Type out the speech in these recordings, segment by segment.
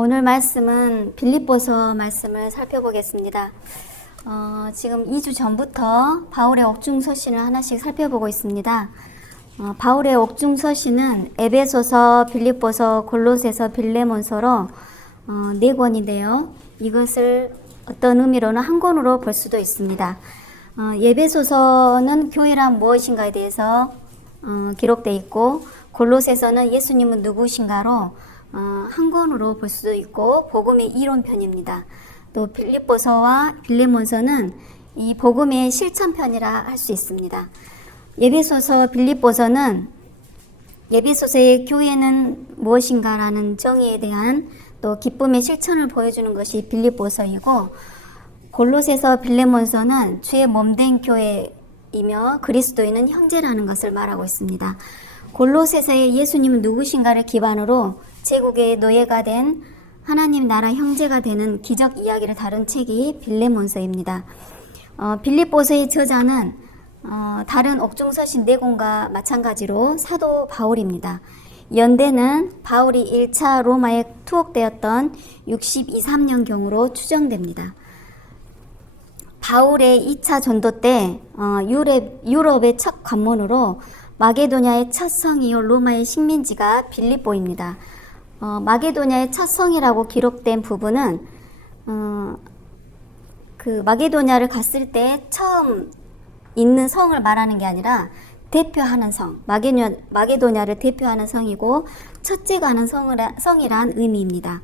오늘 말씀은 빌립보서 말씀을 살펴보겠습니다. 지금 2주 전부터 바울의 옥중서신을 하나씩 살펴보고 있습니다. 바울의 옥중서신은 에베소서, 빌립보서, 골로새서, 빌레몬서로 4권인데요. 이것을 어떤 의미로는 한 권으로 볼 수도 있습니다. 에베소서는 교회란 무엇인가에 대해서 기록되어 있고, 골로새서는 예수님은 누구신가로 한 권으로 볼 수도 있고 복음의 이론편입니다. 또 빌립보서와 빌레몬서는 이 복음의 실천편이라 할 수 있습니다. 에베소서, 빌립보서는 에베소서의 교회는 무엇인가라는 정의에 대한 또 기쁨의 실천을 보여주는 것이 빌립보서이고, 골로새서, 빌레몬서는 주의 몸된 교회이며 그리스도인은 형제라는 것을 말하고 있습니다. 골로새서의 예수님은 누구신가를 기반으로 제국의 노예가 된 하나님 나라 형제가 되는 기적 이야기를 다룬 책이 빌레몬서입니다. 빌립보서의 저자는 다른 옥중서신 4권과 마찬가지로 사도 바울입니다. 연대는 바울이 1차 로마에 투옥되었던 62, 3년경으로 추정됩니다. 바울의 2차 전도 때 유럽의 첫 관문으로 마게도냐의 첫 성이요 로마의 식민지가 빌립보입니다. 마게도냐의 첫 성이라고 기록된 부분은 그 마게도냐를 갔을 때 처음 있는 성을 말하는 게 아니라 대표하는 성, 마게도냐를 대표하는 성이고 첫째 가는 성이란 의미입니다.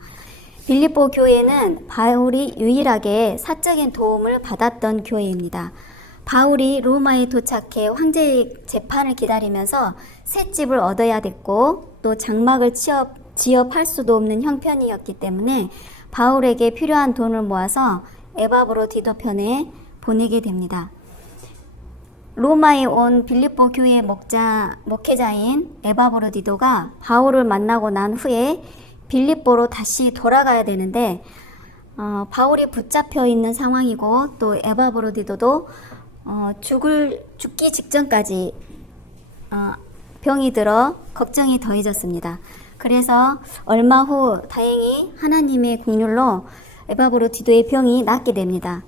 빌립보 교회는 바울이 유일하게 사적인 도움을 받았던 교회입니다. 바울이 로마에 도착해 황제의 재판을 기다리면서 새 집을 얻어야 됐고 또 장막을 지업할 수도 없는 형편이었기 때문에 바울에게 필요한 돈을 모아서 에바브로디도 편에 보내게 됩니다. 로마에 온 빌립보 교회의 목회자인 에바브로디도가 바울을 만나고 난 후에 빌립보로 다시 돌아가야 되는데 바울이 붙잡혀 있는 상황이고 또 에바브로디도도 죽기 직전까지 병이 들어 걱정이 더해졌습니다. 그래서 얼마 후 다행히 하나님의 긍휼로 에바브로디도의 병이 낫게 됩니다.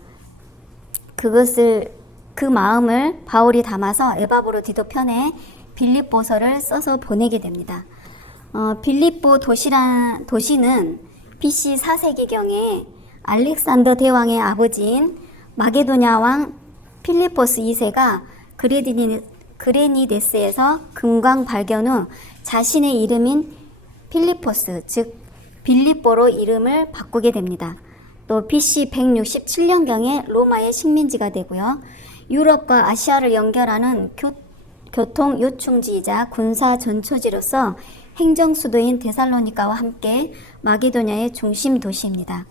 그 마음을 바울이 담아서 에바브로디도 편에 빌립보서를 써서 보내게 됩니다. 빌립보 도시는 BC 4세기경에 알렉산더 대왕의 아버지인 마게도냐 왕 필리포스 2세가 그레니데스에서 금광 발견 후 자신의 이름인 필리포스, 즉 빌립보로 이름을 바꾸게 됩니다. 또 BC 167년경에 로마의 식민지가 되고요. 유럽과 아시아를 연결하는 교통 요충지이자 군사 전초지로서 행정 수도인 데살로니카와 함께 마게도냐의 중심 도시입니다.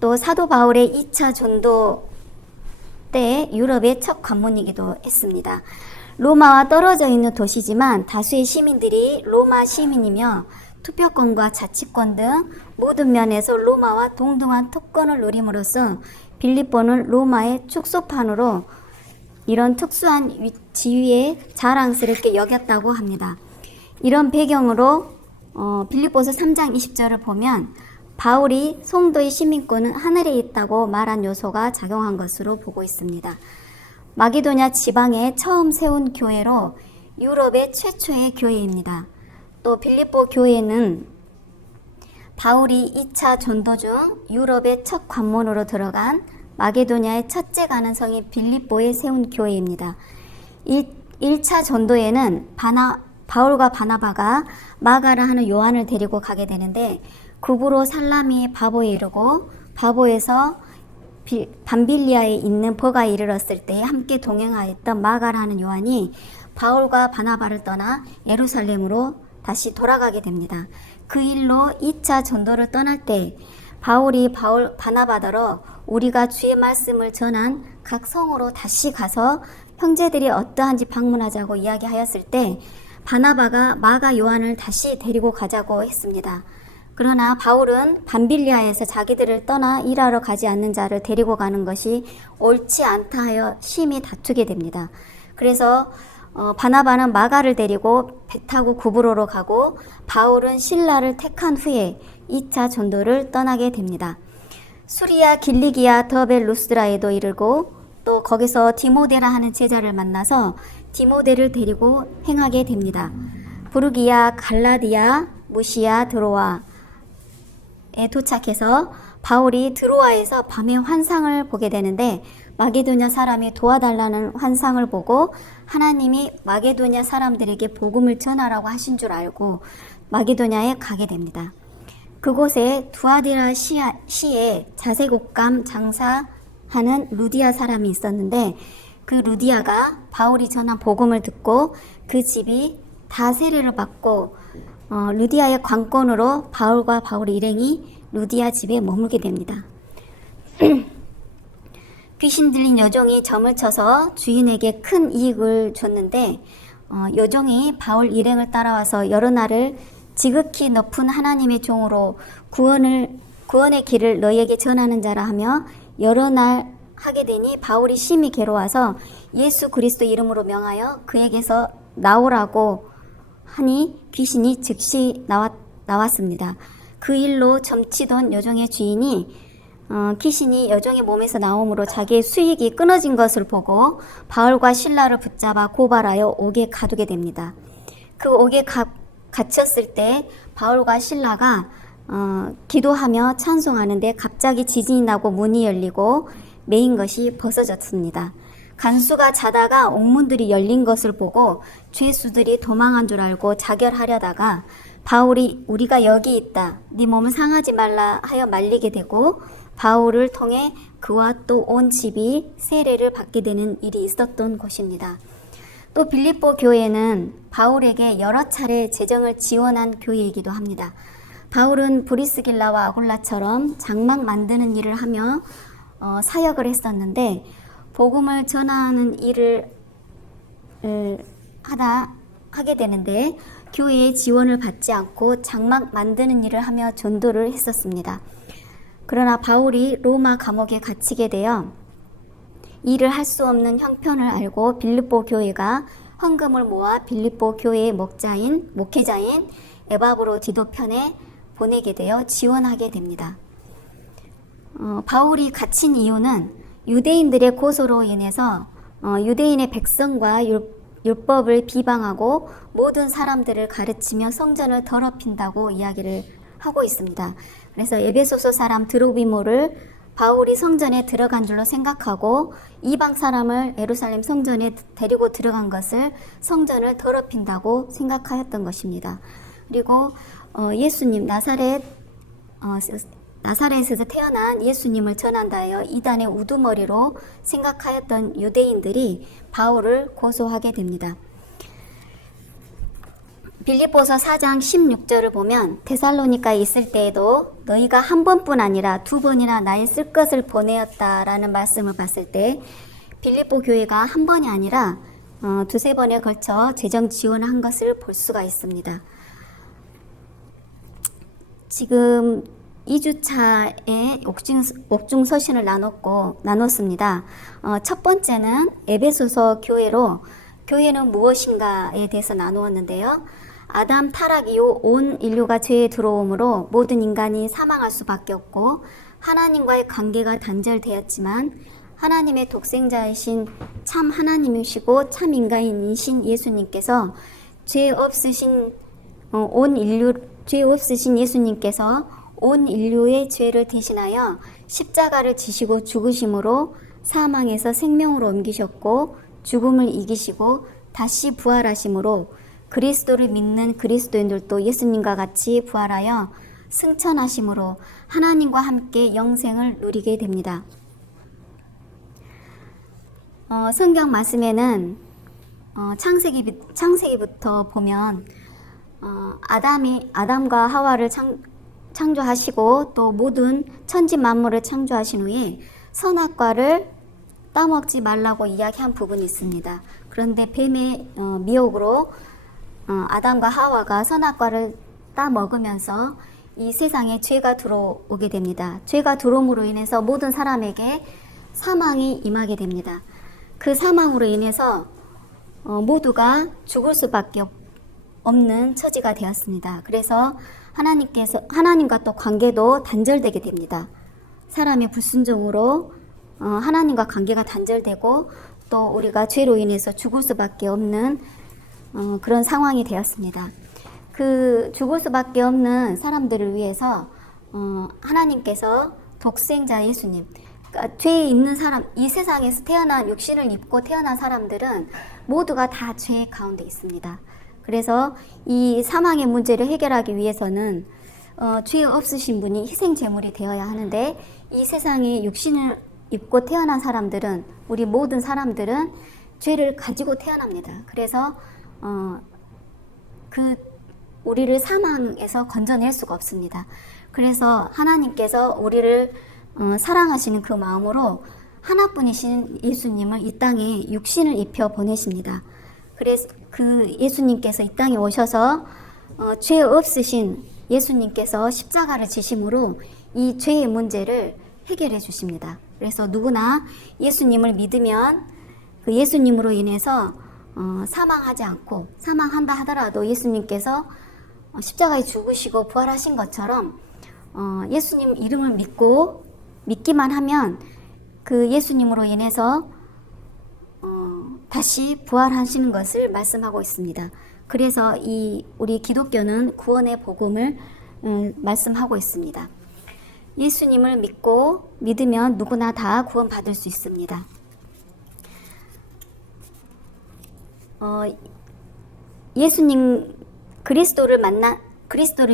또 사도 바울의 2차 전도 때 유럽의 첫 관문이기도 했습니다. 로마와 떨어져 있는 도시지만 다수의 시민들이 로마 시민이며 투표권과 자치권 등 모든 면에서 로마와 동등한 특권을 누림으로써 빌립보는 로마의 축소판으로 이런 특수한 지위에 자랑스럽게 여겼다고 합니다. 이런 배경으로 빌립보서 3장 20절을 보면 바울이 송도의 시민권은 하늘에 있다고 말한 요소가 작용한 것으로 보고 있습니다. 마게도냐 지방에 처음 세운 교회로 유럽의 최초의 교회입니다. 또 빌립보 교회는 바울이 2차 전도 중 유럽의 첫 관문으로 들어간 마게도냐의 첫째 가는 성인 빌립보에 세운 교회입니다. 1차 전도에는 바울과 바나바가 마가라 하는 요한을 데리고 가게 되는데 구브로 살라미 바보에 이르고 바보에서 밤빌리아에 있는 버가에 이르렀을 때 함께 동행하였던 마가라 하는 요한이 바울과 바나바를 떠나 예루살렘으로 다시 돌아가게 됩니다. 그 일로 2차 전도를 떠날 때 바울이 바나바더러 우리가 주의 말씀을 전한 각 성으로 다시 가서 형제들이 어떠한지 방문하자고 이야기하였을 때 바나바가 마가 요한을 다시 데리고 가자고 했습니다. 그러나 바울은 밤빌리아에서 자기들을 떠나 일하러 가지 않는 자를 데리고 가는 것이 옳지 않다 하여 심히 다투게 됩니다. 그래서 바나바는 마가를 데리고 배 타고 구브로로 가고 바울은 실라를 택한 후에 2차 전도를 떠나게 됩니다. 수리아, 길리기아, 더베, 루스드라에도 이르고 또 거기서 디모데라 하는 제자를 만나서 디모데를 데리고 행하게 됩니다. 부르기아, 갈라디아, 무시아, 드로아에 도착해서 바울이 드로아에서 밤에 환상을 보게 되는데 마게도냐 사람이 도와달라는 환상을 보고 하나님이 마게도냐 사람들에게 복음을 전하라고 하신 줄 알고 마게도냐에 가게 됩니다. 그곳에 두아디라 시에 자색옷감 장사하는 루디아 사람이 있었는데 그 루디아가 바울이 전한 복음을 듣고 그 집이 다 세례를 받고 루디아의 관건으로 바울과 바울의 일행이 루디아 집에 머물게 됩니다. 귀신 들린 여종이 점을 쳐서 주인에게 큰 이익을 줬는데 여종이 바울 일행을 따라와서 여러 날을 지극히 높은 하나님의 종으로 구원의 길을 너희에게 전하는 자라 하며 여러 날 하게 되니 바울이 심히 괴로워서 예수 그리스도 이름으로 명하여 그에게서 나오라고 하니 귀신이 즉시 나왔습니다. 그 일로 점치던 여종의 주인이 귀신이 여종의 몸에서 나옴으로 자기의 수익이 끊어진 것을 보고 바울과 실라를 붙잡아 고발하여 옥에 가두게 됩니다. 그 옥에 갇혔을 때 바울과 실라가 기도하며 찬송하는데 갑자기 지진이 나고 문이 열리고 메인 것이 벗어졌습니다. 간수가 자다가 옥문들이 열린 것을 보고 죄수들이 도망한 줄 알고 자결하려다가 바울이 우리가 여기 있다. 네 몸을 상하지 말라 하여 말리게 되고 바울을 통해 그와 또 온 집이 세례를 받게 되는 일이 있었던 곳입니다. 또 빌립보 교회는 바울에게 여러 차례 재정을 지원한 교회이기도 합니다. 바울은 브리스길라와 아굴라처럼 장막 만드는 일을 하며 사역을 했었는데 복음을 전하는 일을 하게 되는데 교회의 지원을 받지 않고 장막 만드는 일을 하며 전도를 했었습니다. 그러나 바울이 로마 감옥에 갇히게 되어 일을 할 수 없는 형편을 알고 빌립보 교회가 헌금을 모아 빌립보 교회의 목회자인 에바브로 디도편에 보내게 되어 지원하게 됩니다. 바울이 갇힌 이유는 유대인들의 고소로 인해서 유대인의 백성과 율법을 비방하고 모든 사람들을 가르치며 성전을 더럽힌다고 이야기를 하고 있습니다. 그래서 에베소서 사람 드로비모를 바울이 성전에 들어간 줄로 생각하고 이방 사람을 예루살렘 성전에 데리고 들어간 것을 성전을 더럽힌다고 생각하였던 것입니다. 그리고 예수님 나사렛에서 태어난 예수님을 전한다하여 이단의 우두머리로 생각하였던 유대인들이 바울을 고소하게 됩니다. 빌립보서 4장 16절을 보면 데살로니가에 있을 때에도 너희가 한 번뿐 아니라 두 번이나 나의 쓸 것을 보내었다라는 말씀을 봤을 때 빌립보 교회가 한 번이 아니라 두세 번에 걸쳐 재정 지원한 것을 볼 수가 있습니다. 지금 2주차에 옥중 서신을 나눴습니다. 첫 번째는 에베소서 교회는 무엇인가에 대해서 나누었는데요. 아담 타락 이후 온 인류가 죄에 들어옴으로 모든 인간이 사망할 수밖에 없고 하나님과의 관계가 단절되었지만 하나님의 독생자이신 참 하나님이시고 참 인간이신 예수님께서 죄 없으신 예수님께서 온 인류의 죄를 대신하여 십자가를 지시고 죽으심으로 사망에서 생명으로 옮기셨고 죽음을 이기시고 다시 부활하심으로 그리스도를 믿는 그리스도인들도 예수님과 같이 부활하여 승천하심으로 하나님과 함께 영생을 누리게 됩니다. 성경 말씀에는 창세기부터 보면 아담과 하와를 창조하시고 또 모든 천지 만물을 창조하신 후에 선악과를 따먹지 말라고 이야기한 부분이 있습니다. 그런데 뱀의 미혹으로 아담과 하와가 선악과를 따먹으면서 이 세상에 죄가 들어오게 됩니다. 죄가 들어옴으로 인해서 모든 사람에게 사망이 임하게 됩니다. 그 사망으로 인해서 모두가 죽을 수밖에 없는 처지가 되었습니다. 그래서 하나님과 또 관계도 단절되게 됩니다. 사람의 불순종으로 하나님과 관계가 단절되고 또 우리가 죄로 인해서 죽을 수밖에 없는 그런 상황이 되었습니다. 그 죽을 수밖에 없는 사람들을 위해서 하나님께서 독생자 예수님, 그러니까 죄에 있는 사람, 이 세상에서 태어난 육신을 입고 태어난 사람들은 모두가 다 죄 가운데 있습니다. 그래서 이 사망의 문제를 해결하기 위해서는 죄 없으신 분이 희생 제물이 되어야 하는데, 이 세상에 육신을 입고 태어난 사람들은, 우리 모든 사람들은 죄를 가지고 태어납니다. 그래서 우리를 사망에서 건져낼 수가 없습니다. 그래서 하나님께서 우리를 사랑하시는 그 마음으로 하나뿐이신 예수님을 이 땅에 육신을 입혀 보내십니다. 그래서 그 예수님께서 이 땅에 오셔서 죄 없으신 예수님께서 십자가를 지심으로 이 죄의 문제를 해결해 주십니다. 그래서 누구나 예수님을 믿으면 그 예수님으로 인해서 사망하지 않고, 사망한다 하더라도 예수님께서 십자가에 죽으시고 부활하신 것처럼 예수님 이름을 믿기만 하면 그 예수님으로 인해서 다시 부활하시는 것을 말씀하고 있습니다. 그래서 우리 기독교는 구원의 복음을 말씀하고 있습니다. 예수님을 믿으면 누구나 다 구원받을 수 있습니다. 예수님 그리스도를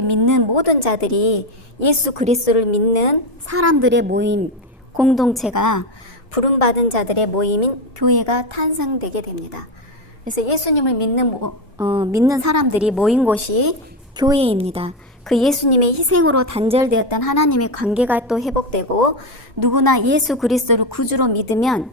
믿는 모든 자들이 예수 그리스도를 믿는 사람들의 모임, 공동체가 부름받은 자들의 모임인 교회가 탄생되게 됩니다. 그래서 예수님을 믿는 사람들이 모인 곳이 교회입니다. 그 예수님의 희생으로 단절되었던 하나님의 관계가 또 회복되고, 누구나 예수 그리스도를 구주로 믿으면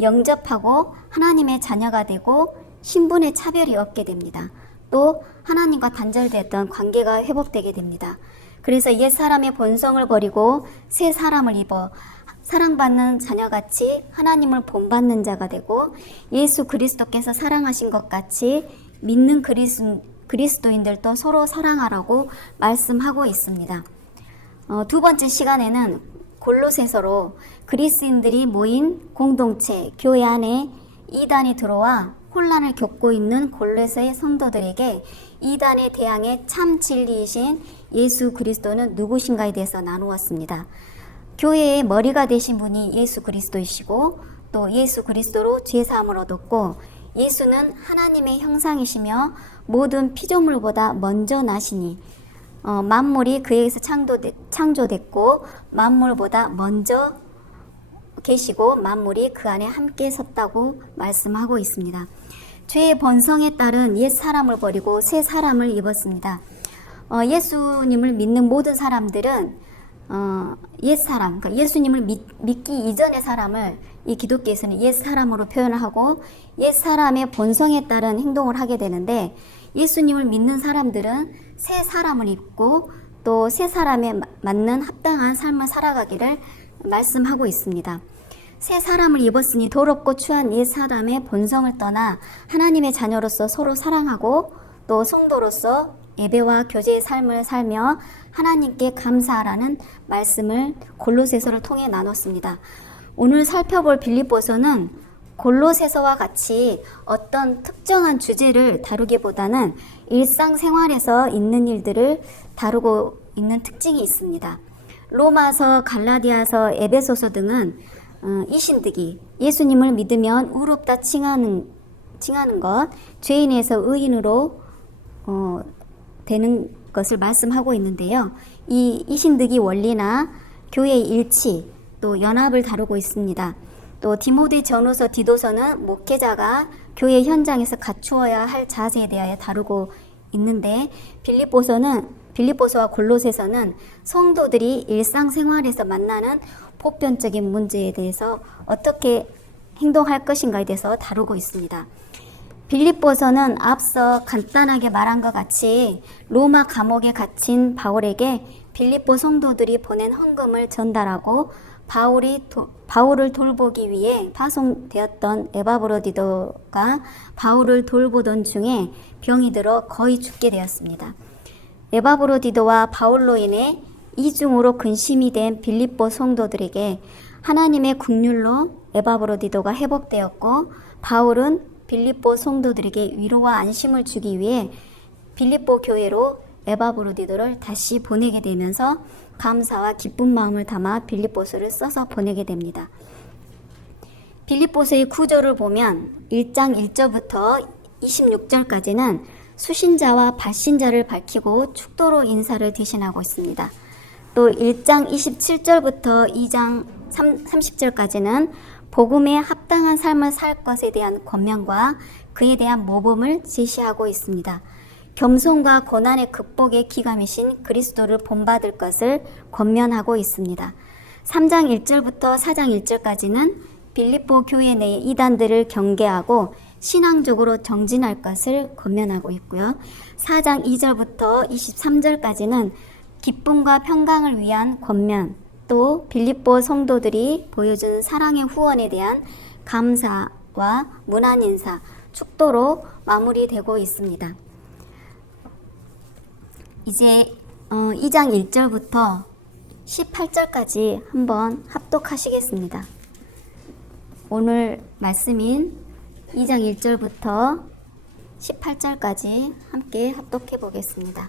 영접하고 하나님의 자녀가 되고 신분의 차별이 없게 됩니다. 또 하나님과 단절되었던 관계가 회복되게 됩니다. 그래서 옛 사람의 본성을 버리고 새 사람을 입어 사랑받는 자녀같이 하나님을 본받는 자가 되고, 예수 그리스도께서 사랑하신 것 같이 믿는 그리스도인들도 서로 사랑하라고 말씀하고 있습니다. 두 번째 시간에는 골로새서로 그리스인들이 모인 공동체, 교회 안에 이단이 들어와 혼란을 겪고 있는 골로새 성도들에게 이단에 대항해 참 진리이신 예수 그리스도는 누구신가에 대해서 나누었습니다. 교회의 머리가 되신 분이 예수 그리스도이시고, 또 예수 그리스도로 죄사함을 얻었고, 예수는 하나님의 형상이시며 모든 피조물보다 먼저 나시니 만물이 그에게서 창조됐고 만물보다 먼저 계시고 만물이 그 안에 함께 섰다고 말씀하고 있습니다. 죄의 본성에 따른 옛 사람을 버리고 새 사람을 입었습니다. 예수님을 믿는 모든 사람들은 옛 사람, 그러니까 예수님을 믿기 이전의 사람을 이 기독교에서는 옛 사람으로 표현을 하고 옛 사람의 본성에 따른 행동을 하게 되는데, 예수님을 믿는 사람들은 새 사람을 입고 또 새 사람에 맞는 합당한 삶을 살아가기를 말씀하고 있습니다. 새 사람을 입었으니 더럽고 추한 옛 사람의 본성을 떠나 하나님의 자녀로서 서로 사랑하고 또 성도로서 예배와 교제의 삶을 살며 하나님께 감사하라는 말씀을 골로새서를 통해 나눴습니다. 오늘 살펴볼 빌립보서는 골로새서와 같이 어떤 특정한 주제를 다루기보다는 일상생활에서 있는 일들을 다루고 있는 특징이 있습니다. 로마서, 갈라디아서, 에베소서 등은 이신득이, 예수님을 믿으면 의롭다 칭하는 것, 죄인에서 의인으로 되는 것을 말씀하고 있는데요. 이 이신득이 원리나 교회의 일치, 또 연합을 다루고 있습니다. 또 디모데 전후서, 디도서는 목회자가 교회 현장에서 갖추어야 할 자세에 대하여 다루고 있는데, 빌립보서와 골로새서는 성도들이 일상생활에서 만나는 보편적인 문제에 대해서 어떻게 행동할 것인가에 대해서 다루고 있습니다. 빌립보서는 앞서 간단하게 말한 것 같이 로마 감옥에 갇힌 바울에게 빌립보 성도들이 보낸 헌금을 전달하고 바울을 돌보기 위해 파송되었던 에바브로디도가 바울을 돌보던 중에 병이 들어 거의 죽게 되었습니다. 에바브로디도와 바울로 인해 이중으로 근심이 된 빌립보 성도들에게 하나님의 긍휼로 에바브로디도가 회복되었고, 바울은 빌립보 성도들에게 위로와 안심을 주기 위해 빌립보 교회로 에바브로디도를 다시 보내게 되면서 감사와 기쁜 마음을 담아 빌립보서를 써서 보내게 됩니다. 빌립보서의 구조를 보면 1장 1절부터 26절까지는 수신자와 발신자를 밝히고 축도로 인사를 대신하고 있습니다. 또 1장 27절부터 2장 30절까지는 복음에 합당한 삶을 살 것에 대한 권면과 그에 대한 모범을 제시하고 있습니다. 겸손과 고난의 극복의 기감이신 그리스도를 본받을 것을 권면하고 있습니다. 3장 1절부터 4장 1절까지는 빌립보 교회 내의 이단들을 경계하고 신앙적으로 정진할 것을 권면하고 있고요. 4장 2절부터 23절까지는 기쁨과 평강을 위한 권면, 또 빌립보 성도들이 보여준 사랑의 후원에 대한 감사와 문안 인사, 축도로 마무리되고 있습니다. 이제 2장 1절부터 18절까지 한번 합독하시겠습니다. 오늘 말씀인 2장 1절부터 18절까지 함께 합독해 보겠습니다.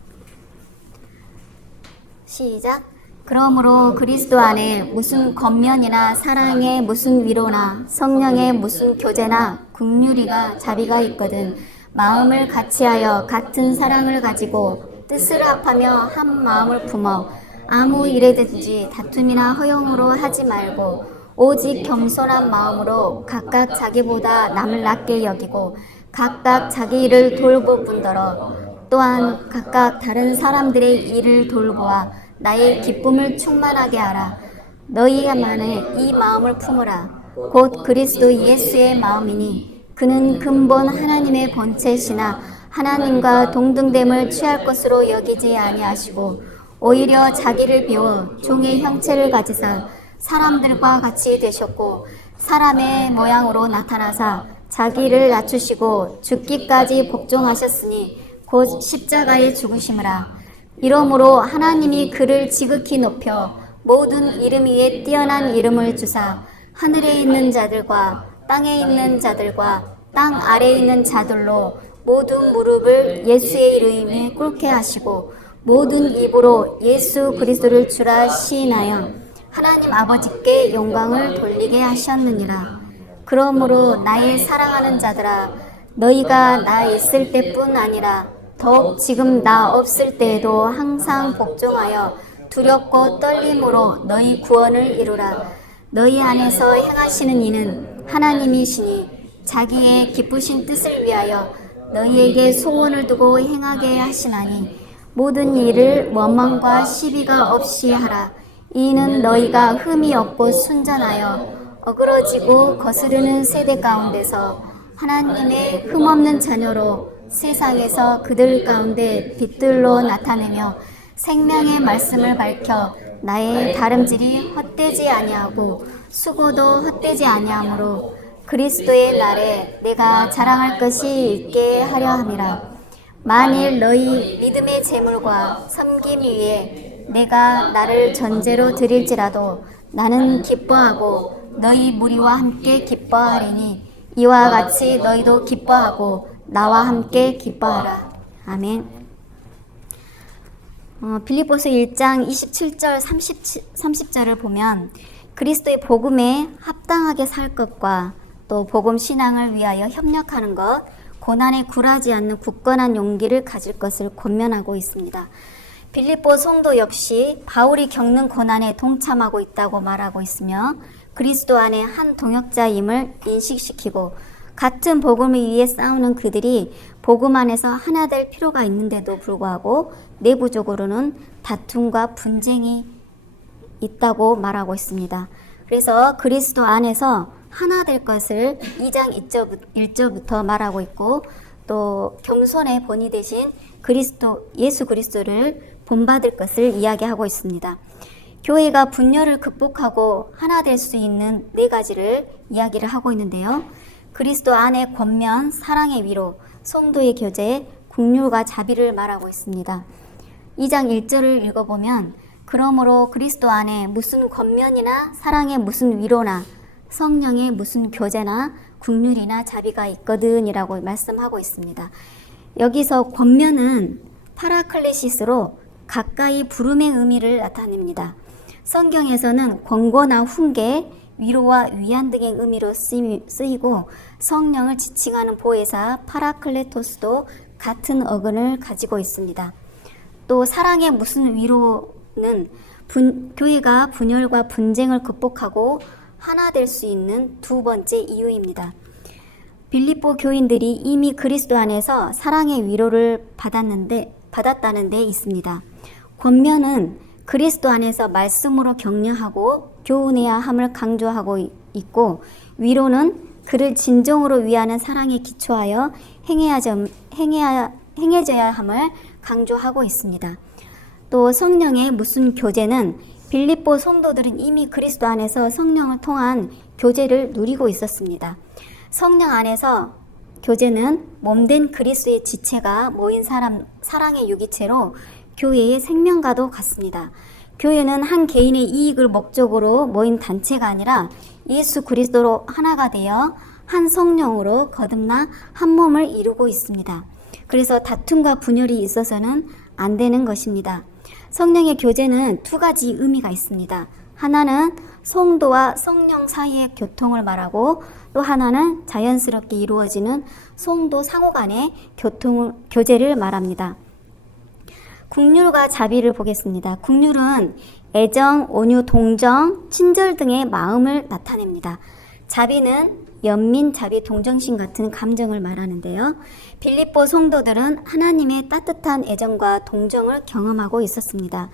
시작. 그러므로 그리스도 안에 무슨 권면이나 사랑의 무슨 위로나 성령의 무슨 교제나 긍휼이가 자비가 있거든 마음을 같이하여 같은 사랑을 가지고 뜻을 합하며 한 마음을 품어 아무 일에든지 다툼이나 허용으로 하지 말고 오직 겸손한 마음으로 각각 자기보다 남을 낮게 여기고 각각 자기 일을 돌보분더러 또한 각각 다른 사람들의 일을 돌보아 나의 기쁨을 충만하게 하라. 너희야만의 이 마음을 품으라. 곧 그리스도 예수의 마음이니 그는 근본 하나님의 본체시나 하나님과 동등됨을 취할 것으로 여기지 아니하시고 오히려 자기를 비워 종의 형체를 가지사 사람들과 같이 되셨고 사람의 모양으로 나타나사 자기를 낮추시고 죽기까지 복종하셨으니 곧 십자가에 죽으심이라. 이러므로 하나님이 그를 지극히 높여 모든 이름 위에 뛰어난 이름을 주사 하늘에 있는 자들과 땅에 있는 자들과 땅 아래에 있는 자들로 모든 무릎을 예수의 이름에 꿇게 하시고 모든 입으로 예수 그리스도를 주라 시인하여 하나님 아버지께 영광을 돌리게 하셨느니라. 그러므로 나의 사랑하는 자들아, 너희가 나 있을 때뿐 아니라 더욱 지금 나 없을 때에도 항상 복종하여 두렵고 떨림으로 너희 구원을 이루라. 너희 안에서 행하시는 이는 하나님이시니 자기의 기쁘신 뜻을 위하여 너희에게 소원을 두고 행하게 하시나니 모든 일을 원망과 시비가 없이 하라. 이는 너희가 흠이 없고 순전하여 어그러지고 거스르는 세대 가운데서 하나님의 흠없는 자녀로 세상에서 그들 가운데 빛들로 나타내며 생명의 말씀을 밝혀 나의 다름질이 헛되지 아니하고 수고도 헛되지 아니하므로 그리스도의 날에 내가 자랑할 것이 있게 하려 함이라. 만일 너희 믿음의 재물과 섬김 위에 내가 나를 전제로 드릴지라도 나는 기뻐하고 너희 무리와 함께 기뻐하리니 이와 같이 너희도 기뻐하고 나와 함께 기뻐하라. 아멘. 빌립보서 1장 27절 30절을 보면 그리스도의 복음에 합당하게 살 것과 또 복음 신앙을 위하여 협력하는 것, 고난에 굴하지 않는 굳건한 용기를 가질 것을 권면하고 있습니다. 빌립보 성도 역시 바울이 겪는 고난에 동참하고 있다고 말하고 있으며 그리스도 안에 한 동역자임을 인식시키고 같은 복음을 위해 싸우는 그들이 복음 안에서 하나 될 필요가 있는데도 불구하고 내부적으로는 다툼과 분쟁이 있다고 말하고 있습니다. 그래서 그리스도 안에서 하나 될 것을 2장 1절부터 말하고 있고 또 겸손의 본이 되신 예수 그리스도를 본받을 것을 이야기하고 있습니다. 교회가 분열을 극복하고 하나 될 수 있는 네 가지를 이야기를 하고 있는데요. 그리스도 안의 권면, 사랑의 위로, 성도의 교제, 긍휼과 자비를 말하고 있습니다. 2장 1절을 읽어보면 그러므로 그리스도 안에 무슨 권면이나 사랑의 무슨 위로나 성령의 무슨 교제나 긍휼이나 자비가 있거든 이라고 말씀하고 있습니다. 여기서 권면은 파라클레시스로 가까이 부름의 의미를 나타냅니다. 성경에서는 권고나 훈계, 위로와 위안 등의 의미로 쓰이고 성령을 지칭하는 보혜사 파라클레토스도 같은 어근을 가지고 있습니다. 또 사랑의 무슨 위로는 교회가 분열과 분쟁을 극복하고 하나 될 수 있는 두 번째 이유입니다. 빌립보 교인들이 이미 그리스도 안에서 사랑의 위로를 받았다는 데 있습니다. 권면은 그리스도 안에서 말씀으로 격려하고 교훈해야 함을 강조하고 있고, 위로는 그를 진정으로 위하는 사랑에 기초하여 행해져야 함을 강조하고 있습니다. 또 성령의 무슨 교제는 빌립보 성도들은 이미 그리스도 안에서 성령을 통한 교제를 누리고 있었습니다. 성령 안에서 교제는 몸된 그리스도의 지체가 모인 사랑의 유기체로 교회의 생명과도 같습니다. 교회는 한 개인의 이익을 목적으로 모인 단체가 아니라 예수 그리스도로 하나가 되어 한 성령으로 거듭나 한 몸을 이루고 있습니다. 그래서 다툼과 분열이 있어서는 안 되는 것입니다. 성령의 교제는 두 가지 의미가 있습니다. 하나는 성도와 성령 사이의 교통을 말하고, 또 하나는 자연스럽게 이루어지는 성도 상호 간의 교제를 말합니다. 긍휼과 자비를 보겠습니다. 긍휼은 애정, 온유, 동정, 친절 등의 마음을 나타냅니다. 자비는 연민, 자비, 동정심 같은 감정을 말하는데요. 빌립보 성도들은 하나님의 따뜻한 애정과 동정을 경험하고 있었습니다.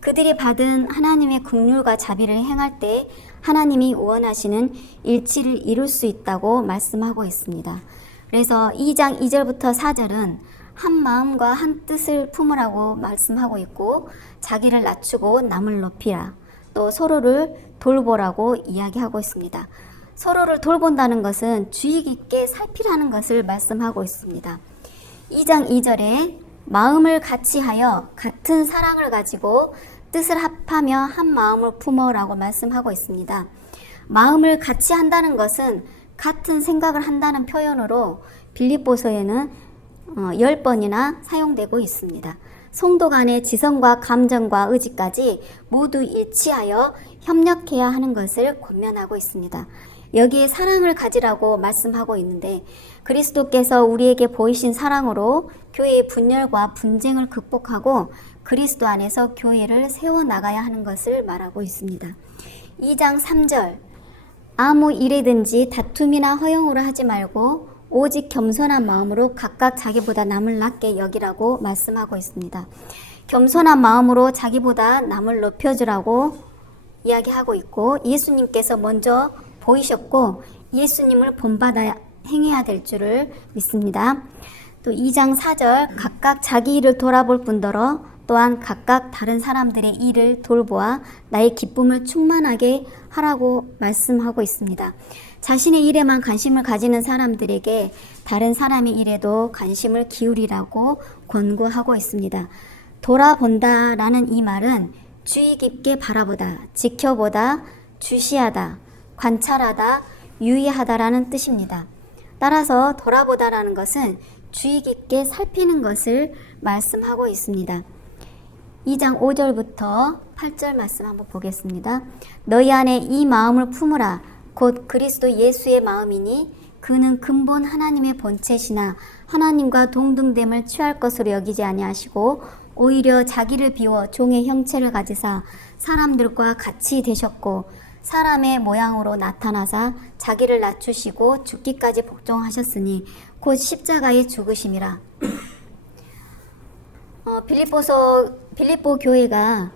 그들이 받은 하나님의 긍휼과 자비를 행할 때 하나님이 원하시는 일치를 이룰 수 있다고 말씀하고 있습니다. 그래서 2장 2절부터 4절은 한 마음과 한 뜻을 품으라고 말씀하고 있고, 자기를 낮추고 남을 높이라, 또 서로를 돌보라고 이야기하고 있습니다. 서로를 돌본다는 것은 주의 깊게 살피라는 것을 말씀하고 있습니다. 2장 2절에 마음을 같이하여 같은 사랑을 가지고 뜻을 합하며 한 마음을 품어라고 말씀하고 있습니다. 마음을 같이 한다는 것은 같은 생각을 한다는 표현으로 빌립보서에는 10번이나 사용되고 있습니다. 성도 간의 지성과 감정과 의지까지 모두 일치하여 협력해야 하는 것을 권면하고 있습니다. 여기에 사랑을 가지라고 말씀하고 있는데, 그리스도께서 우리에게 보이신 사랑으로 교회의 분열과 분쟁을 극복하고 그리스도 안에서 교회를 세워나가야 하는 것을 말하고 있습니다. 2장 3절, 아무 일에든지 다툼이나 허영으로 하지 말고 오직 겸손한 마음으로 각각 자기보다 남을 낮게 여기라고 말씀하고 있습니다. 겸손한 마음으로 자기보다 남을 높여주라고 이야기하고 있고, 예수님께서 먼저 보이셨고 예수님을 본받아 행해야 될 줄을 믿습니다. 또 2장 4절, 각각 자기 일을 돌아볼 뿐더러 또한 각각 다른 사람들의 일을 돌보아 나의 기쁨을 충만하게 하라고 말씀하고 있습니다. 자신의 일에만 관심을 가지는 사람들에게 다른 사람의 일에도 관심을 기울이라고 권고하고 있습니다. 돌아본다라는 이 말은 주의 깊게 바라보다, 지켜보다, 주시하다, 관찰하다, 유의하다라는 뜻입니다. 따라서 돌아보다라는 것은 주의 깊게 살피는 것을 말씀하고 있습니다. 2장 5절부터 8절 말씀 한번 보겠습니다. 너희 안에 이 마음을 품으라. 곧 그리스도 예수의 마음이니 그는 근본 하나님의 본체시나 하나님과 동등됨을 취할 것으로 여기지 아니하시고 오히려 자기를 비워 종의 형체를 가지사 사람들과 같이 되셨고 사람의 모양으로 나타나사 자기를 낮추시고 죽기까지 복종하셨으니 곧 십자가에 죽으심이라. 빌립보 교회가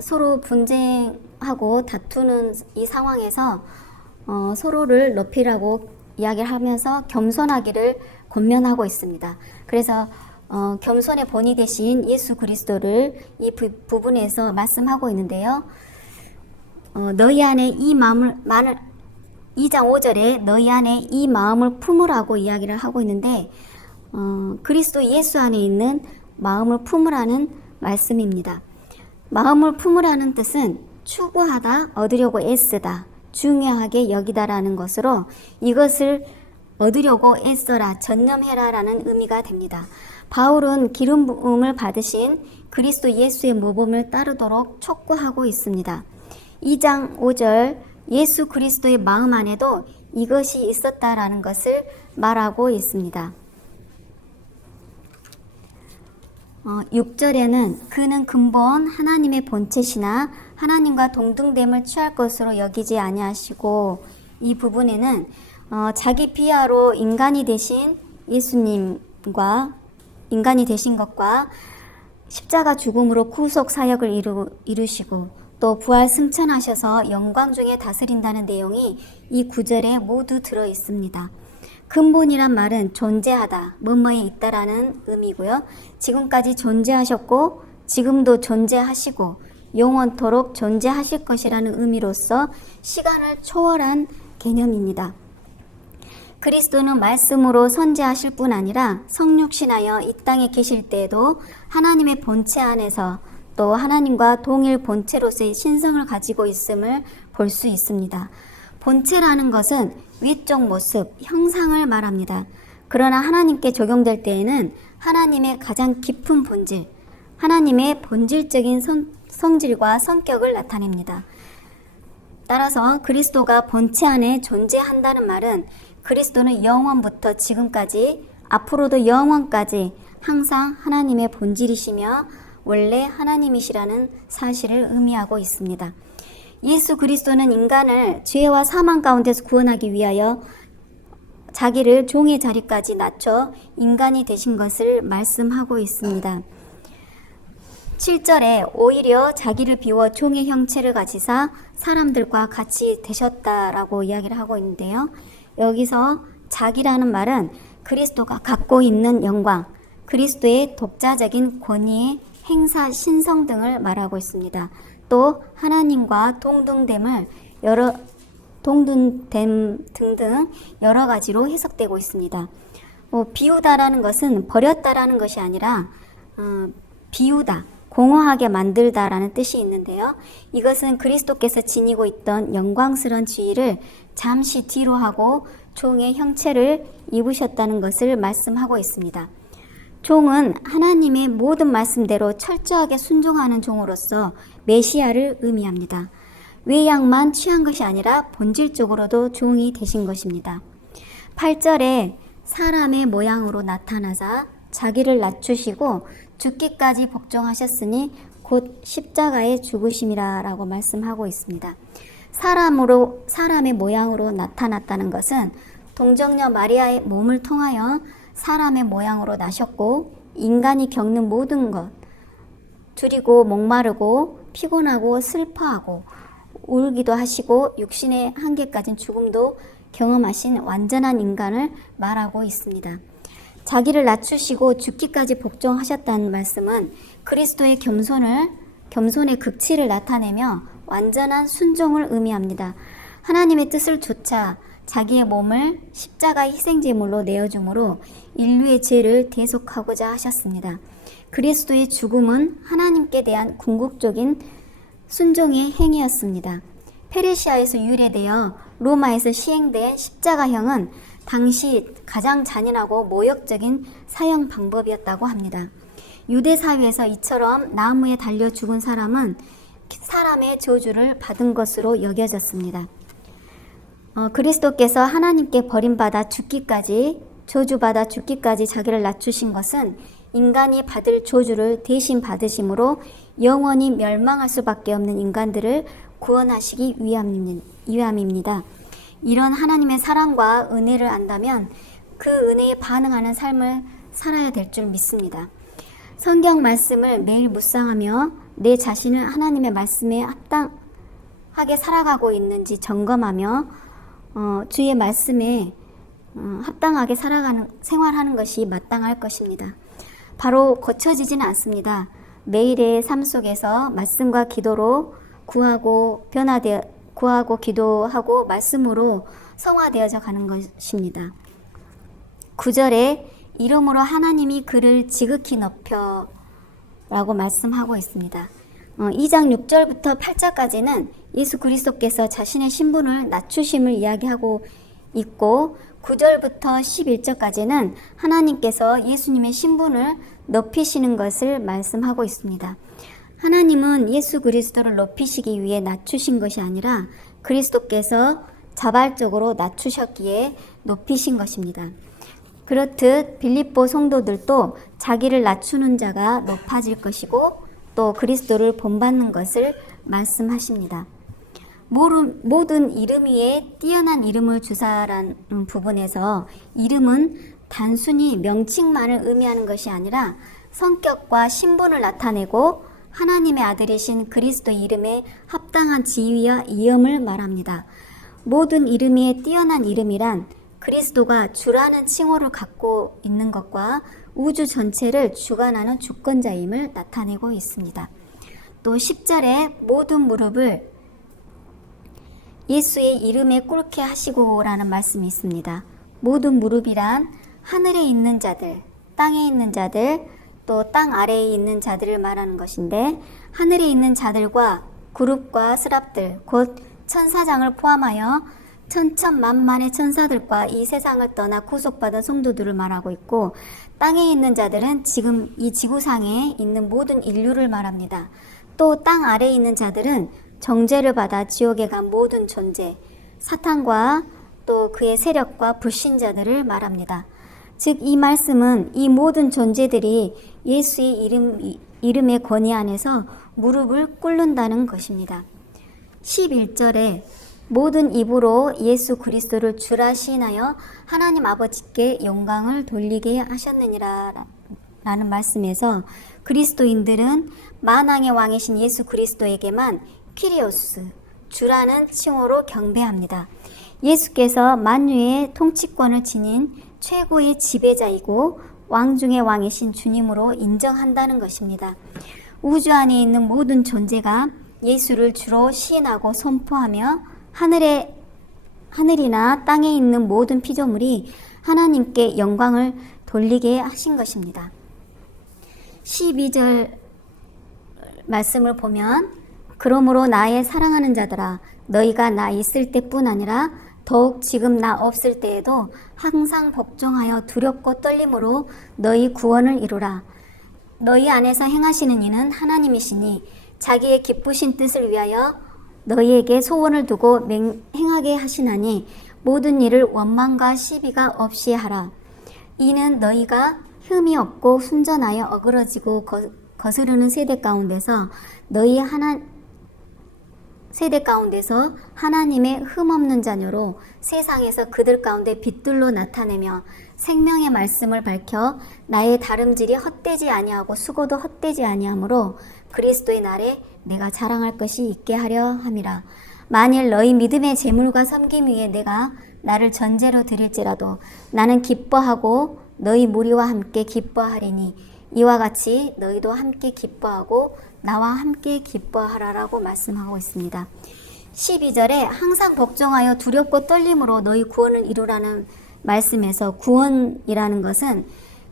서로 분쟁하고 다투는 이 상황에서 서로를 높이라고 이야기를 하면서 겸손하기를 권면하고 있습니다. 그래서 겸손의 본이 되신 예수 그리스도를 이 부분에서 말씀하고 있는데요. 너희 안에 이 마음을 2장 5절에 너희 안에 이 마음을 품으라고 이야기를 하고 있는데 그리스도 예수 안에 있는 마음을 품으라는 말씀입니다. 마음을 품으라는 뜻은 추구하다, 얻으려고 애쓰다, 중요하게 여기다라는 것으로 이것을 얻으려고 애써라, 전념해라라는 의미가 됩니다. 바울은 기름 부음을 받으신 그리스도 예수의 모범을 따르도록 촉구하고 있습니다. 2장 5절 예수 그리스도의 마음 안에도 이것이 있었다라는 것을 말하고 있습니다. 6절에는 그는 근본 하나님의 본체시나 하나님과 동등됨을 취할 것으로 여기지 아니하시고, 이 부분에는 자기 비하로 인간이 되신 예수님과 인간이 되신 것과 십자가 죽음으로 구속 사역을 이루시고 또 부활 승천하셔서 영광 중에 다스린다는 내용이 이 구절에 모두 들어 있습니다. 근본이란 말은 존재하다, 뭐뭐에 있다라는 의미고요. 지금까지 존재하셨고 지금도 존재하시고 영원토록 존재하실 것이라는 의미로서 시간을 초월한 개념입니다. 그리스도는 말씀으로 선지하실 뿐 아니라 성육신하여 이 땅에 계실 때에도 하나님의 본체 안에서 또 하나님과 동일 본체로서의 신성을 가지고 있음을 볼 수 있습니다. 본체라는 것은 위쪽 모습, 형상을 말합니다. 그러나 하나님께 적용될 때에는 하나님의 가장 깊은 본질, 하나님의 본질적인 성질과 성격을 나타냅니다. 따라서 그리스도가 본체 안에 존재한다는 말은 그리스도는 영원부터 지금까지 앞으로도 영원까지 항상 하나님의 본질이시며 원래 하나님이시라는 사실을 의미하고 있습니다. 예수 그리스도는 인간을 죄와 사망 가운데서 구원하기 위하여 자기를 종의 자리까지 낮춰 인간이 되신 것을 말씀하고 있습니다. 7절에 오히려 자기를 비워 종의 형체를 가지사 사람들과 같이 되셨다라고 이야기를 하고 있는데요. 여기서 자기라는 말은 그리스도가 갖고 있는 영광, 그리스도의 독자적인 권위의 행사, 신성 등을 말하고 있습니다. 또 하나님과 동등됨 등등 여러 가지로 해석되고 있습니다. 비우다라는 것은 버렸다라는 것이 아니라 비우다, 공허하게 만들다라는 뜻이 있는데요. 이것은 그리스도께서 지니고 있던 영광스러운 지위를 잠시 뒤로 하고 종의 형체를 입으셨다는 것을 말씀하고 있습니다. 종은 하나님의 모든 말씀대로 철저하게 순종하는 종으로서 메시아를 의미합니다. 외양만 취한 것이 아니라 본질적으로도 종이 되신 것입니다. 8절에 사람의 모양으로 나타나사 자기를 낮추시고 죽기까지 복종하셨으니 곧 십자가의 죽으심이라 라고 말씀하고 있습니다. 사람의 모양으로 나타났다는 것은 동정녀 마리아의 몸을 통하여 사람의 모양으로 나셨고 인간이 겪는 모든 것, 줄이고 목마르고 피곤하고 슬퍼하고 울기도 하시고 육신의 한계까지는 죽음도 경험하신 완전한 인간을 말하고 있습니다. 자기를 낮추시고 죽기까지 복종하셨다는 말씀은 그리스도의 겸손의 극치를 나타내며 완전한 순종을 의미합니다. 하나님의 뜻을 조차 자기의 몸을 십자가의 희생제물로 내어줌으로 인류의 죄를 대속하고자 하셨습니다. 그리스도의 죽음은 하나님께 대한 궁극적인 순종의 행위였습니다. 페르시아에서 유래되어 로마에서 시행된 십자가형은 당시 가장 잔인하고 모욕적인 사형 방법이었다고 합니다. 유대 사회에서 이처럼 나무에 달려 죽은 사람은 사람의 저주를 받은 것으로 여겨졌습니다. 그리스도께서 하나님께 버림받아 죽기까지, 저주받아 죽기까지 자기를 낮추신 것은 인간이 받을 저주를 대신 받으심으로 영원히 멸망할 수밖에 없는 인간들을 구원하시기 위함입니다. 이런 하나님의 사랑과 은혜를 안다면 그 은혜에 반응하는 삶을 살아야 될 줄 믿습니다. 성경 말씀을 매일 묵상하며 내 자신을 하나님의 말씀에 합당하게 살아가고 있는지 점검하며 주의 말씀에 합당하게 생활하는 것이 마땅할 것입니다. 바로 고쳐지지는 않습니다. 매일의 삶 속에서 말씀과 기도로 구하고 기도하고 말씀으로 성화되어져 가는 것입니다. 9절에 이러므로 하나님이 그를 지극히 높여 라고 말씀하고 있습니다. 2장 6절부터 8절까지는 예수 그리스도께서 자신의 신분을 낮추심을 이야기하고 있고 9절부터 11절까지는 하나님께서 예수님의 신분을 높이시는 것을 말씀하고 있습니다. 하나님은 예수 그리스도를 높이시기 위해 낮추신 것이 아니라 그리스도께서 자발적으로 낮추셨기에 높이신 것입니다. 그렇듯 빌립보 성도들도 자기를 낮추는 자가 높아질 것이고 또 그리스도를 본받는 것을 말씀하십니다. 모든 이름 위에 뛰어난 이름을 주사라는 부분에서 이름은 단순히 명칭만을 의미하는 것이 아니라 성격과 신분을 나타내고 하나님의 아들이신 그리스도 이름에 합당한 지위와 이음을 말합니다. 모든 이름 위에 뛰어난 이름이란 그리스도가 주라는 칭호를 갖고 있는 것과 우주 전체를 주관하는 주권자임을 나타내고 있습니다. 또 10절에 모든 무릎을 예수의 이름에 꿇게 하시고라는 말씀이 있습니다. 모든 무릎이란 하늘에 있는 자들, 땅에 있는 자들, 또 땅 아래에 있는 자들을 말하는 것인데 하늘에 있는 자들과 그룹과 스랍들, 곧 천사장을 포함하여 천천만만의 천사들과 이 세상을 떠나 구속받은 성도들을 말하고 있고 땅에 있는 자들은 지금 이 지구상에 있는 모든 인류를 말합니다. 또 땅 아래에 있는 자들은 정죄를 받아 지옥에 간 모든 존재, 사탄과 또 그의 세력과 불신자들을 말합니다. 즉 이 말씀은 이 모든 존재들이 예수의 이름의 권위 안에서 무릎을 꿇는다는 것입니다. 11절에 모든 입으로 예수 그리스도를 주라 시인하여 하나님 아버지께 영광을 돌리게 하셨느니라 라는 말씀에서 그리스도인들은 만왕의 왕이신 예수 그리스도에게만 퀴리오스, 주라는 칭호로 경배합니다. 예수께서 만유의 통치권을 지닌 최고의 지배자이고 왕 중의 왕이신 주님으로 인정한다는 것입니다. 우주 안에 있는 모든 존재가 예수를 주로 시인하고 선포하며 하늘이나 땅에 있는 모든 피조물이 하나님께 영광을 돌리게 하신 것입니다. 12절 말씀을 보면 그러므로 나의 사랑하는 자들아 너희가 나 있을 때뿐 아니라 더욱 지금 나 없을 때에도 항상 복종하여 두렵고 떨림으로 너희 구원을 이루라. 너희 안에서 행하시는 이는 하나님이시니 자기의 기쁘신 뜻을 위하여 너희에게 소원을 두고 행하게 하시나니 모든 일을 원망과 시비가 없이 하라. 이는 너희가 흠이 없고 순전하여 어그러지고 거스르는 세대 가운데서 하나님의 흠없는 자녀로 세상에서 그들 가운데 빛들로 나타내며 생명의 말씀을 밝혀 나의 다름질이 헛되지 아니하고 수고도 헛되지 아니하므로 그리스도의 날에 내가 자랑할 것이 있게 하려 함이라. 만일 너희 믿음의 재물과 섬김 위에 내가 나를 전제로 드릴지라도 나는 기뻐하고 너희 무리와 함께 기뻐하리니 이와 같이 너희도 함께 기뻐하고 나와 함께 기뻐하라라고 말씀하고 있습니다. 12절에 항상 복종하여 두렵고 떨림으로 너희 구원을 이루라는 말씀에서 구원이라는 것은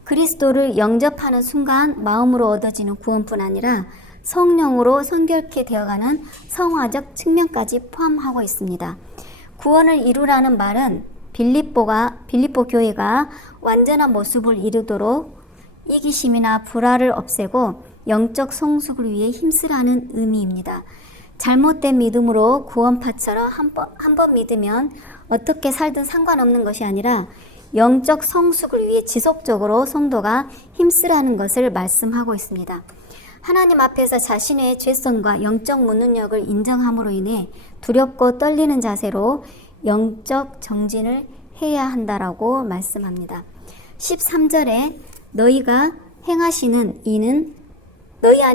그리스도를 영접하는 순간 마음으로 얻어지는 구원뿐 아니라 성령으로 성결케 되어가는 성화적 측면까지 포함하고 있습니다. 구원을 이루라는 말은 빌립보 교회가 완전한 모습을 이루도록 이기심이나 불화를 없애고 영적 성숙을 위해 힘쓰라는 의미입니다. 잘못된 믿음으로 구원파처럼 한 번 믿으면 어떻게 살든 상관없는 것이 아니라 영적 성숙을 위해 지속적으로 성도가 힘쓰라는 것을 말씀하고 있습니다. 하나님 앞에서 자신의 죄성과 영적 무능력을 인정함으로 인해 두렵고 떨리는 자세로 영적 정진을 해야 한다라고 말씀합니다. 13절에 너희 안에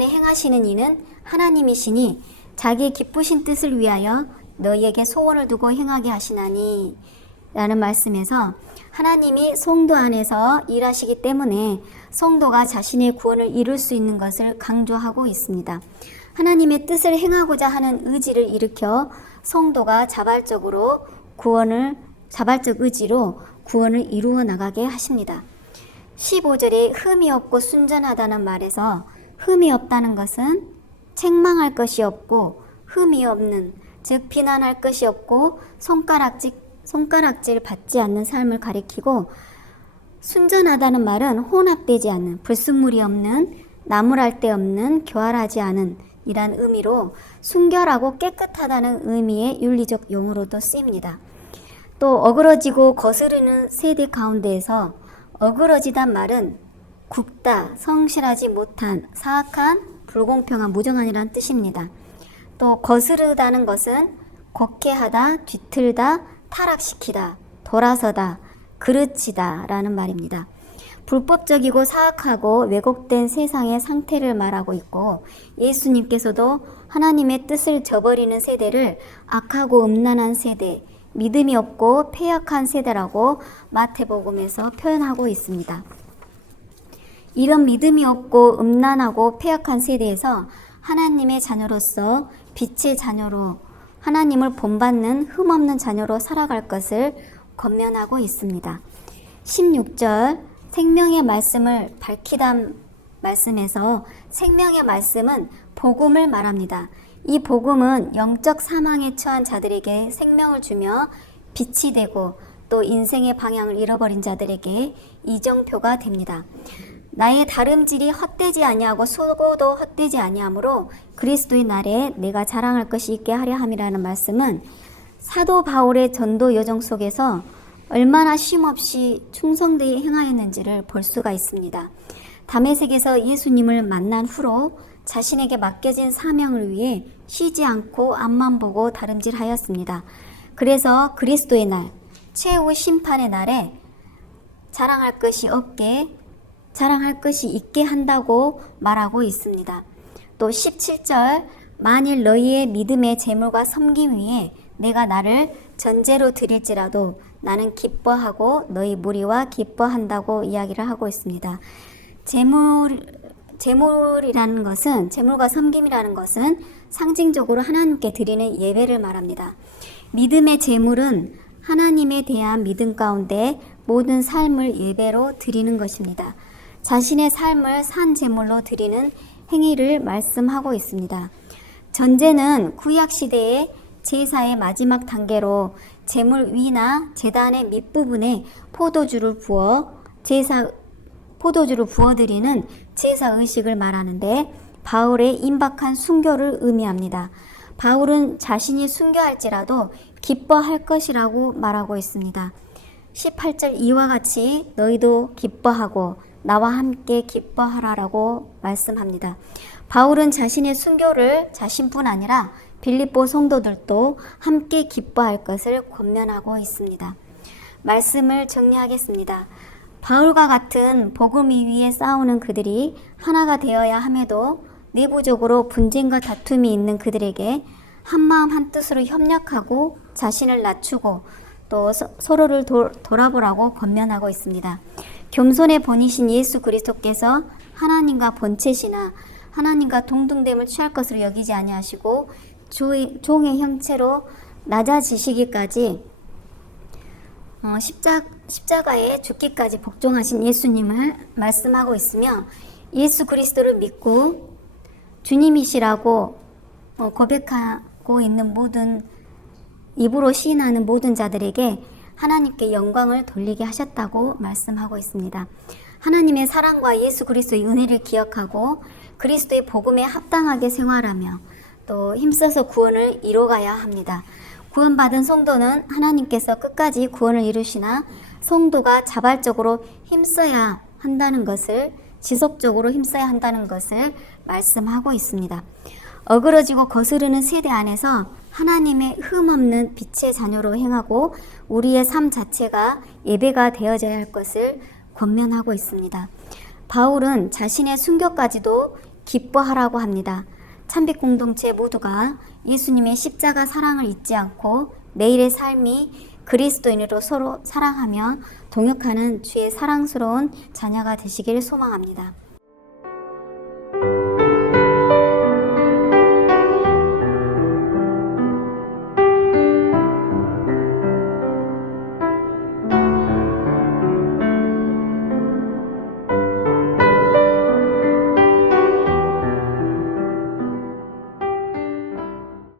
행하시는 이는 하나님이시니 자기의 기쁘신 뜻을 위하여 너희에게 소원을 두고 행하게 하시나니 라는 말씀에서 하나님이 성도 안에서 일하시기 때문에 성도가 자신의 구원을 이룰 수 있는 것을 강조하고 있습니다. 하나님의 뜻을 행하고자 하는 의지를 일으켜 성도가 자발적 의지로 구원을 이루어 나가게 하십니다. 15절에 흠이 없고 순전하다는 말에서 흠이 없다는 것은 책망할 것이 없고 흠이 없는, 즉 비난할 것이 없고 손가락질 받지 않는 삶을 가리키고, 순전하다는 말은 혼합되지 않는, 불순물이 없는, 나무랄 데 없는, 교활하지 않은 이란 의미로 순결하고 깨끗하다는 의미의 윤리적 용어로도 쓰입니다. 또 어그러지고 거스르는 세대 가운데에서 어그러지단 말은 굽다, 성실하지 못한, 사악한, 불공평한, 무정한이란 뜻입니다. 또 거스르다는 것은 곡해하다, 뒤틀다, 타락시키다, 돌아서다, 그르치다 라는 말입니다. 불법적이고 사악하고 왜곡된 세상의 상태를 말하고 있고, 예수님께서도 하나님의 뜻을 저버리는 세대를 악하고 음란한 세대, 믿음이 없고 패역한 세대라고 마태복음에서 표현하고 있습니다. 이런 믿음이 없고 음란하고 패역한 세대에서 하나님의 자녀로서 빛의 자녀로, 하나님을 본받는 흠없는 자녀로 살아갈 것을 권면하고 있습니다. 16절 생명의 말씀을 밝히단 말씀에서 생명의 말씀은 복음을 말합니다. 이 복음은 영적 사망에 처한 자들에게 생명을 주며 빛이 되고, 또 인생의 방향을 잃어버린 자들에게 이정표가 됩니다. 나의 다름질이 헛되지 아니하고 수고도 헛되지 아니하므로 그리스도의 날에 내가 자랑할 것이 있게 하려 함이라는 말씀은 사도 바울의 전도 여정 속에서 얼마나 쉼없이 충성되이 행하였는지를 볼 수가 있습니다. 다메섹에서 예수님을 만난 후로 자신에게 맡겨진 사명을 위해 쉬지 않고 앞만 보고 다름질하였습니다. 그래서 그리스도의 날, 최후 심판의 날에 자랑할 것이 있게 한다고 말하고 있습니다. 또 17절 만일 너희의 믿음의 재물과 섬김 위에 내가 나를 전제로 드릴지라도 나는 기뻐하고 너희 무리와 기뻐한다고 이야기를 하고 있습니다. 재물이라는 것은, 재물과 섬김이라는 것은 상징적으로 하나님께 드리는 예배를 말합니다. 믿음의 재물은 하나님에 대한 믿음 가운데 모든 삶을 예배로 드리는 것입니다. 자신의 삶을 산 제물로 드리는 행위를 말씀하고 있습니다. 전제는 구약 시대의 제사의 마지막 단계로 제물 위나 제단의 밑부분에 포도주를 부어드리는 제사 의식을 말하는데, 바울의 임박한 순교를 의미합니다. 바울은 자신이 순교할지라도 기뻐할 것이라고 말하고 있습니다. 18절 이와 같이 너희도 기뻐하고 나와 함께 기뻐하라라고 말씀합니다. 바울은 자신의 순교를 자신뿐 아니라 빌립보 성도들도 함께 기뻐할 것을 권면하고 있습니다. 말씀을 정리하겠습니다. 바울과 같은 복음 위에 싸우는 그들이 하나가 되어야 함에도 내부적으로 분쟁과 다툼이 있는 그들에게 한마음 한뜻으로 협력하고 자신을 낮추고 또 서로를 돌아보라고 권면하고 있습니다. 겸손의 본이신 예수 그리스도께서 하나님과 본체시나 하나님과 동등됨을 취할 것으로 여기지 아니하시고 종의 형체로 낮아지시기까지 십자가에 죽기까지 복종하신 예수님을 말씀하고 있으며, 예수 그리스도를 믿고 주님이시라고 고백하고 있는 모든, 입으로 시인하는 모든 자들에게 하나님께 영광을 돌리게 하셨다고 말씀하고 있습니다. 하나님의 사랑과 예수 그리스도의 은혜를 기억하고 그리스도의 복음에 합당하게 생활하며 또 힘써서 구원을 이뤄가야 합니다. 구원받은 성도는 하나님께서 끝까지 구원을 이루시나 성도가 자발적으로 힘써야 한다는 것을, 지속적으로 힘써야 한다는 것을 말씀하고 있습니다. 어그러지고 거스르는 세대 안에서 하나님의 흠없는 빛의 자녀로 행하고 우리의 삶 자체가 예배가 되어져야 할 것을 권면하고 있습니다. 바울은 자신의 순교까지도 기뻐하라고 합니다. 참빛 공동체 모두가 예수님의 십자가 사랑을 잊지 않고 매일의 삶이 그리스도인으로 서로 사랑하며 동역하는 주의 사랑스러운 자녀가 되시길 소망합니다.